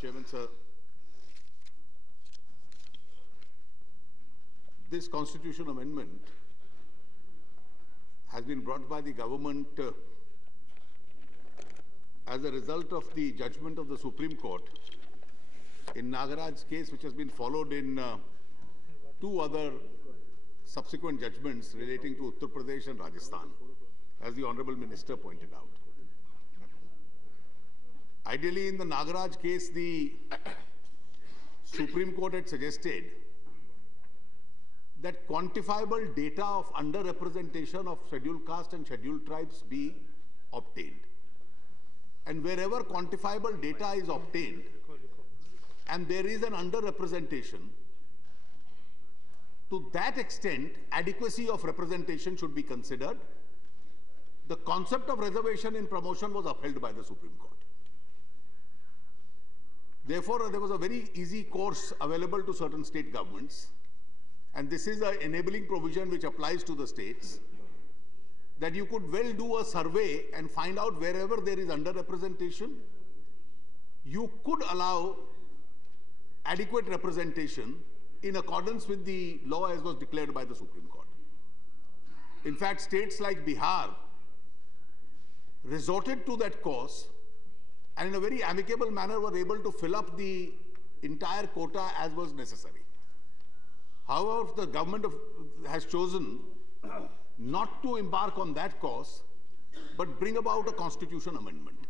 Chairman, sir, this constitution amendment has been brought by the government as a result of the judgment of the Supreme Court in Nagaraj's case, which has been followed in two other subsequent judgments relating to Uttar Pradesh and Rajasthan, as the Honorable Minister pointed out. Ideally, in the Nagaraj case, the Supreme Court had suggested that quantifiable data of underrepresentation of scheduled caste and scheduled tribes be obtained. And wherever quantifiable data is obtained and there is an underrepresentation, to that extent, adequacy of representation should be considered. The concept of reservation in promotion was upheld by the Supreme Court. Therefore, there was a very easy course available to certain state governments, and this is an enabling provision which applies to the states, that you could well do a survey and find out wherever there is underrepresentation, you could allow adequate representation in accordance with the law as was declared by the Supreme Court. In fact, states like Bihar resorted to that course and in a very amicable manner were able to fill up the entire quota as was necessary. However, the government has chosen not to embark on that course, but bring about a constitution amendment.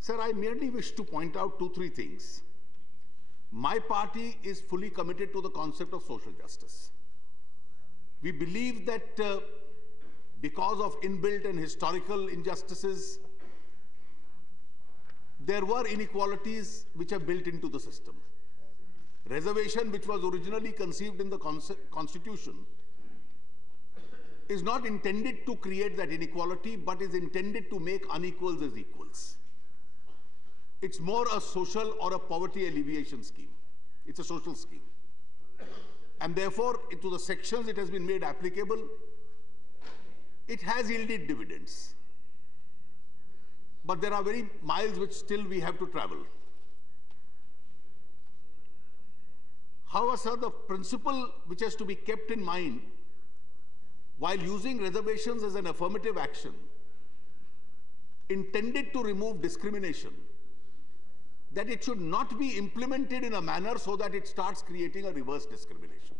Sir, I merely wish to point out 2-3 things. My party is fully committed to the concept of social justice. We believe that because of inbuilt and historical injustices, there were inequalities which are built into the system. Reservation, which was originally conceived in the Constitution, is not intended to create that inequality, but is intended to make unequals as equals. It's more a social or a poverty alleviation scheme. It's a social scheme. And therefore, to the sections it has been made applicable, it has yielded dividends. But there are very miles which still we have to travel. However, sir, the principle which has to be kept in mind while using reservations as an affirmative action intended to remove discrimination, that it should not be implemented in a manner so that it starts creating a reverse discrimination.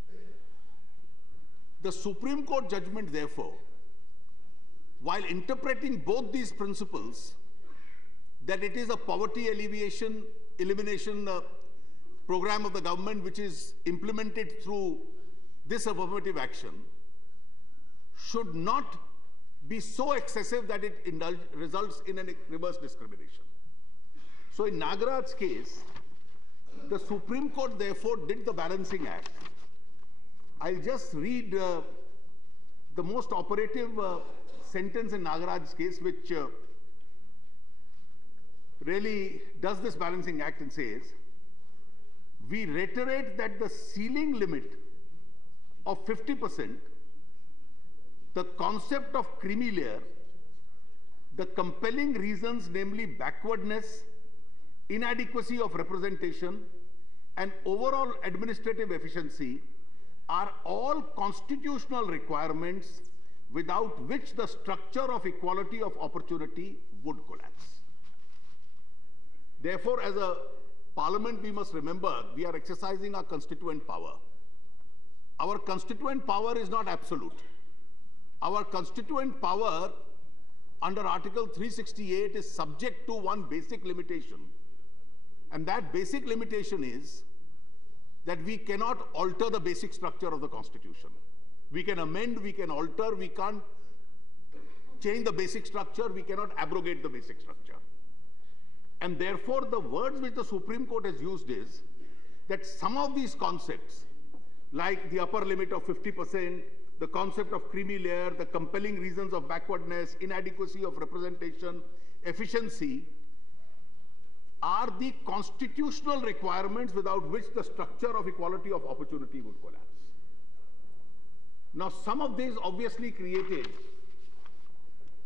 The Supreme Court judgment, therefore, while interpreting both these principles, that it is a poverty elimination program of the government which is implemented through this affirmative action, should not be so excessive that it results in a reverse discrimination. So in Nagaraj's case, the Supreme Court therefore did the balancing act. I'll just read the most operative sentence in Nagaraj's case, which really does this balancing act, and says, we reiterate that the ceiling limit of 50%, the concept of creamy layer, the compelling reasons, namely backwardness, inadequacy of representation, and overall administrative efficiency, are all constitutional requirements without which the structure of equality of opportunity would collapse. Therefore, as a Parliament, we must remember we are exercising our constituent power. Our constituent power is not absolute. Our constituent power under Article 368 is subject to one basic limitation. And that basic limitation is that we cannot alter the basic structure of the Constitution. We can amend, we can alter, we can't change the basic structure, we cannot abrogate the basic structure. And therefore, the words which the Supreme Court has used is that some of these concepts, like the upper limit of 50%, the concept of creamy layer, the compelling reasons of backwardness, inadequacy of representation, efficiency, are the constitutional requirements without which the structure of equality of opportunity would collapse. Now, some of these obviously created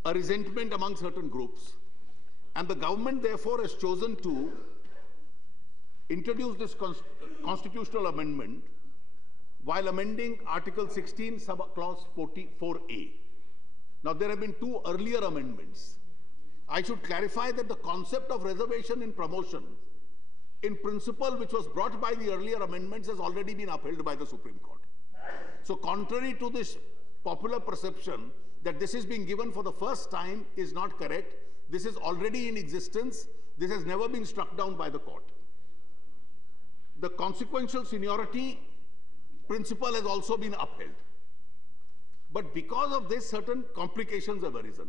a resentment among certain groups, and the government therefore has chosen to introduced this constitutional amendment while amending Article 16, Clause 44A. Now, there have been two earlier amendments. I should clarify that the concept of reservation in promotion, in principle, which was brought by the earlier amendments, has already been upheld by the Supreme Court. So, contrary to this popular perception that this is being given for the first time is not correct. This is already in existence. This has never been struck down by the court. The consequential seniority principle has also been upheld. But because of this, certain complications have arisen.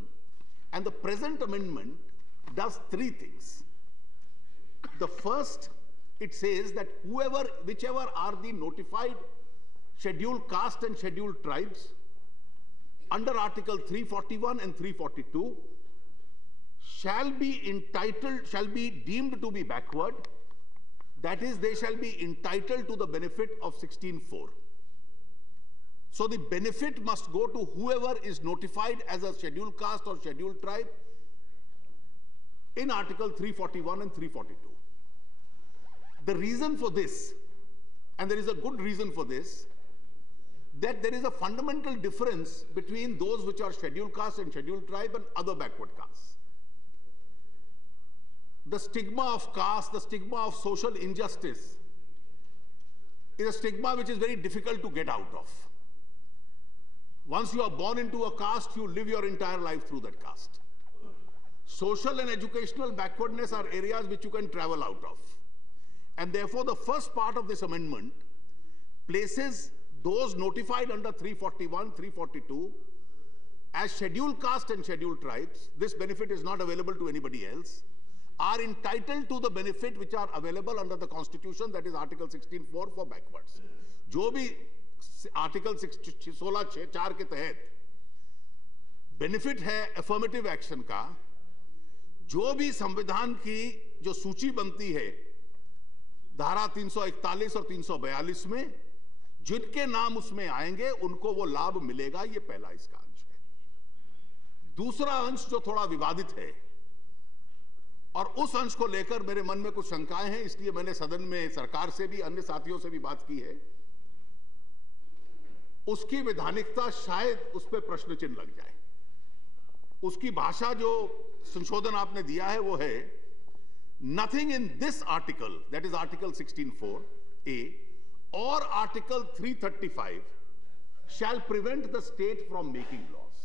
And the present amendment does three things. The first, it says that whichever are the notified scheduled caste and scheduled tribes under Article 341 and 342 shall be deemed to be backward. That is, they shall be entitled to the benefit of 16(4). So the benefit must go to whoever is notified as a scheduled caste or scheduled tribe in Article 341 and 342. The reason for this, and there is a good reason for this, that there is a fundamental difference between those which are scheduled caste and scheduled tribe and other backward castes. The stigma of caste, the stigma of social injustice is a stigma which is very difficult to get out of. Once you are born into a caste, you live your entire life through that caste. Social and educational backwardness are areas which you can travel out of. And therefore, the first part of this amendment places those notified under 341, 342 as scheduled caste and scheduled tribes. This benefit is not available to anybody else, are entitled to the benefit which are available under the Constitution, that is Article 16(4) for backwards. जो भी Article 16(4) के तहत benefit है affirmative action का, जो भी संविधान की जो सूची बनती है धारा 341 और 342 में, जिनके नाम उसमें आएंगे उनको वो लाभ मिलेगा। ये पहला इसका अंश है। दूसरा अंश जो थोड़ा विवादित है, और उस अंश को लेकर मेरे मन में कुछ शंकाएं हैं, इसलिए मैंने सदन में सरकार से भी, अन्य साथियों से भी बात की है। उसकी वैधानिकता शायद उस पर प्रश्न चिन्ह लग जाए। उसकी भाषा जो संशोधन आपने दिया है वो है, nothing in this article, that is article 16(4)(a) or Article 335 shall prevent the state from making laws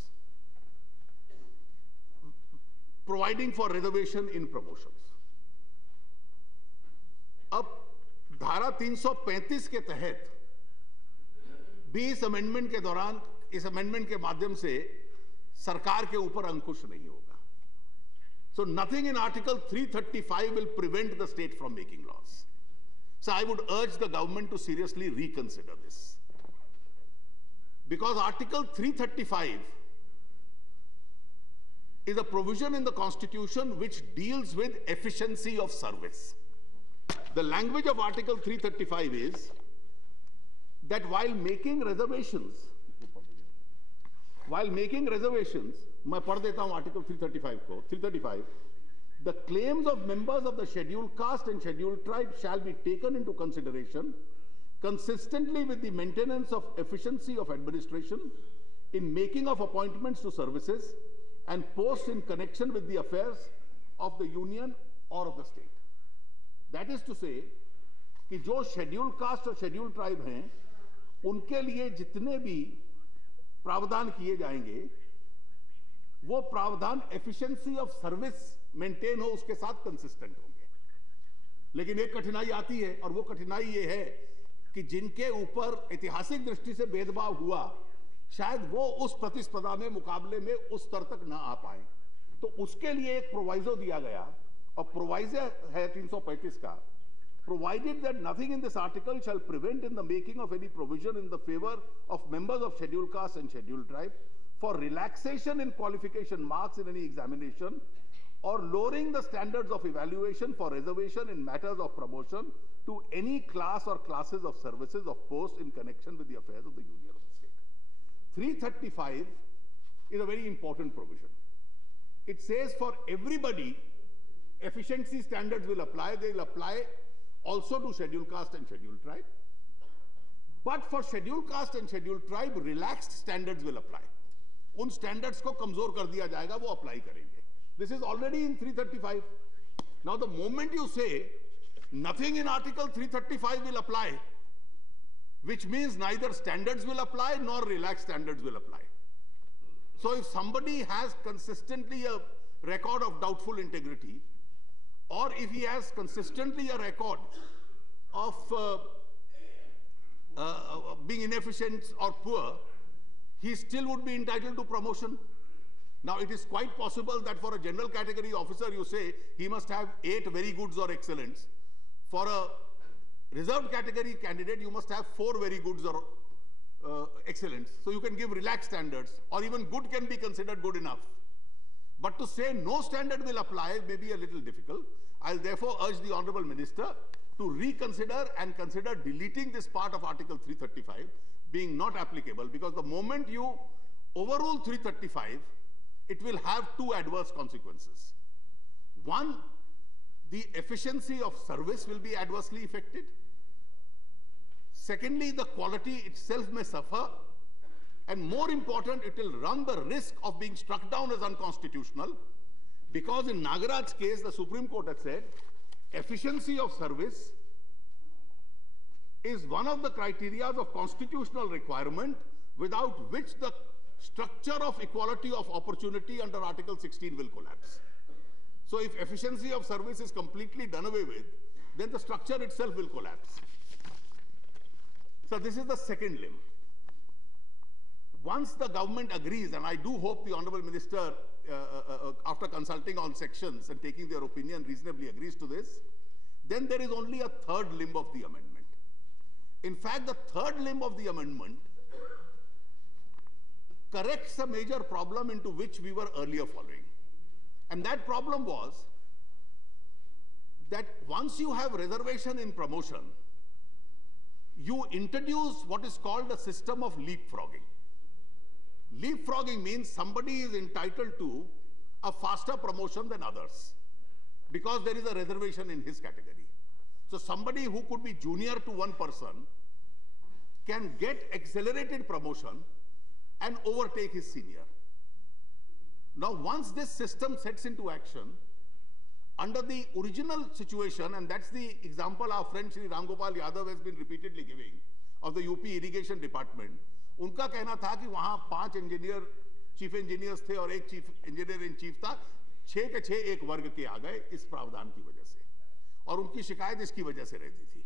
providing for reservation in promotions. अब धारा 335 के तहत भी इस अमेंडमेंट के दौरान, इस अमेंडमेंट के माध्यम से सरकार के ऊपर अंकुश नहीं होगा. So nothing in Article 335 will prevent the state from making laws. So I would urge the government to seriously reconsider this. Because Article 335 is a provision in the Constitution which deals with efficiency of service. The language of Article 335 is that while making reservations, मैं पढ़ देता हूं Article 335 को, 335, the claims of members of the scheduled caste and scheduled tribe shall be taken into consideration consistently with the maintenance of efficiency of administration in making of appointments to services and posts in connection with the affairs of the union or of the state. That is to say, कि जो scheduled caste और scheduled tribe हैं, उनके लिए जितने भी प्रावधान किए जाएंगे, वो प्रावधान efficiency of service मेंटेन हो, उसके साथ कंसिस्टेंट होंगे. लेकिन एक कठिनाई आती है, और वो कठिनाई ये है कि जिनके ऊपर ऐतिहासिक दृष्टि से भेदभाव हुआ, शायद वो उस प्रतिस्पर्धा में, मुकाबले में उस स्तर तक ना आ पाए. तो उसके लिए एक प्रोवाइजो दिया गया, और प्रोवाइजो है 335 का, provided that nothing in this article shall prevent in the making of any provision in the favor of members of scheduled caste and scheduled tribe for relaxation in qualification marks in any examination or lowering the standards of evaluation for reservation in matters of promotion to any class or classes of services of post in connection with the affairs of the union of the state. 335 is a very important provision. It says for everybody, efficiency standards will apply. They will apply also to scheduled caste and scheduled tribe. But for scheduled caste and scheduled tribe, relaxed standards will apply. उन standards को कमजोर कर दिया जाएगा, वो apply करेंगे. This is already in 335. Now the moment you say nothing in Article 335 will apply, which means neither standards will apply nor relaxed standards will apply. So if somebody has consistently a record of doubtful integrity, or if he has consistently a record of being inefficient or poor, he still would be entitled to promotion. Now, it is quite possible that for a general category officer, you say he must have 8 very goods or excellence. For a reserved category candidate, you must have 4 very goods or excellence. So you can give relaxed standards, or even good can be considered good enough. But to say no standard will apply may be a little difficult. I'll therefore urge the Honorable Minister to reconsider and consider deleting this part of Article 335 being not applicable, because the moment you overrule 335, it will have 2 adverse consequences. One, the efficiency of service will be adversely affected. Secondly, the quality itself may suffer. And more important, it will run the risk of being struck down as unconstitutional, because in Nagaraj's case, the Supreme Court has said efficiency of service is one of the criteria of constitutional requirement without which the structure of equality of opportunity under Article 16 will collapse. So if efficiency of service is completely done away with, then the structure itself will collapse. So this is the second limb. Once the government agrees, and I do hope the Honorable Minister, after consulting on sections and taking their opinion, reasonably agrees to this, then there is only a third limb of the amendment. In fact, the third limb of the amendment corrects a major problem into which we were earlier following. And that problem was that once you have reservation in promotion, you introduce what is called a system of leapfrogging. Leapfrogging means somebody is entitled to a faster promotion than others because there is a reservation in his category. So somebody who could be junior to one person can get accelerated promotion and overtake his senior. Now, once this system sets into action, under the original situation, and that's the example our friend Shri Ram Gopal Yadav has been repeatedly giving of the UP Irrigation Department, उनका कहना था कि वहां 5 engineer chief engineers थे और एक chief engineer in chief था, 6 के 6 एक वर्ग के आ गए इस प्रावधान की वजह से, और उनकी शिकायत इसकी वजह से रहती थी.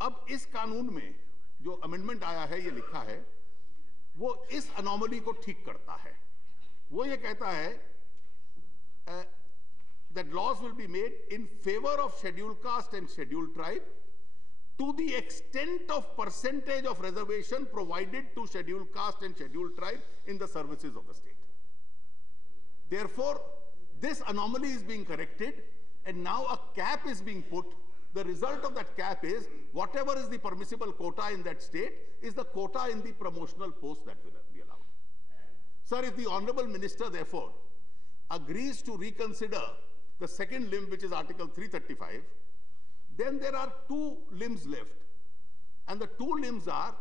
अब इस कानून में जो अमेंडमेंट आया है, ये लिखा है, वो इस अनोमली को ठीक करता है. वो ये कहता है that laws will be made in favor of scheduled caste and scheduled tribe to the extent of percentage of reservation provided to scheduled caste and scheduled tribe in the services of the state. Therefore, this anomaly is being corrected, and now a cap is being put. The result of that cap is whatever is the permissible quota in that state is the quota in the promotional post that will be allowed. Sir, if the Honorable Minister, therefore, agrees to reconsider the second limb, which is Article 335, then there are 2 limbs left. And the 2 limbs are,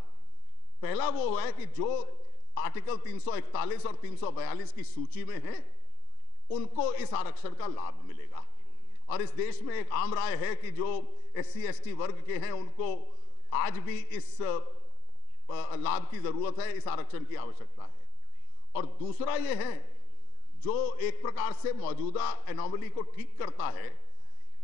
पहला वो है कि जो article 341 और 342 की सूची में है, उनको इस आरक्षण का लाभ मिलेगा. और इस देश में एक आम राय है कि जो SC/ST वर्ग के हैं, उनको आज भी इस लाभ की जरूरत है, इस आरक्षण की आवश्यकता है. और दूसरा ये है, जो एक प्रकार से मौजूदा एनोमली को ठीक करता है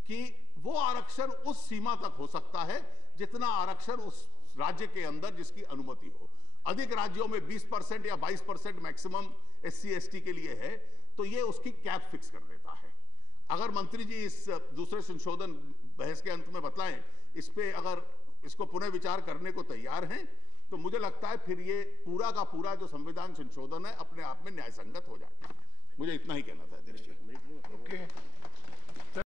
कि वो आरक्षण उस सीमा तक हो सकता है जितना आरक्षण उस राज्य के अंदर जिसकी अनुमति हो. अधिक राज्यों में 20% या 22% मैक्सिमम SC/ST के लिए है, तो ये उसकी कैप फिक्स कर देता है. अगर मंत्री जी इस दूसरे संशोधन बहस के अंत में बतलाएं, इस पे अगर इसको पुनः विचार करने को तैयार हैं, तो मुझे लगता है फिर ये पूरा का पूरा जो संविधान संशोधन है अपने आप में न्याय संगत हो जाए. मुझे इतना ही कहना था. ओके.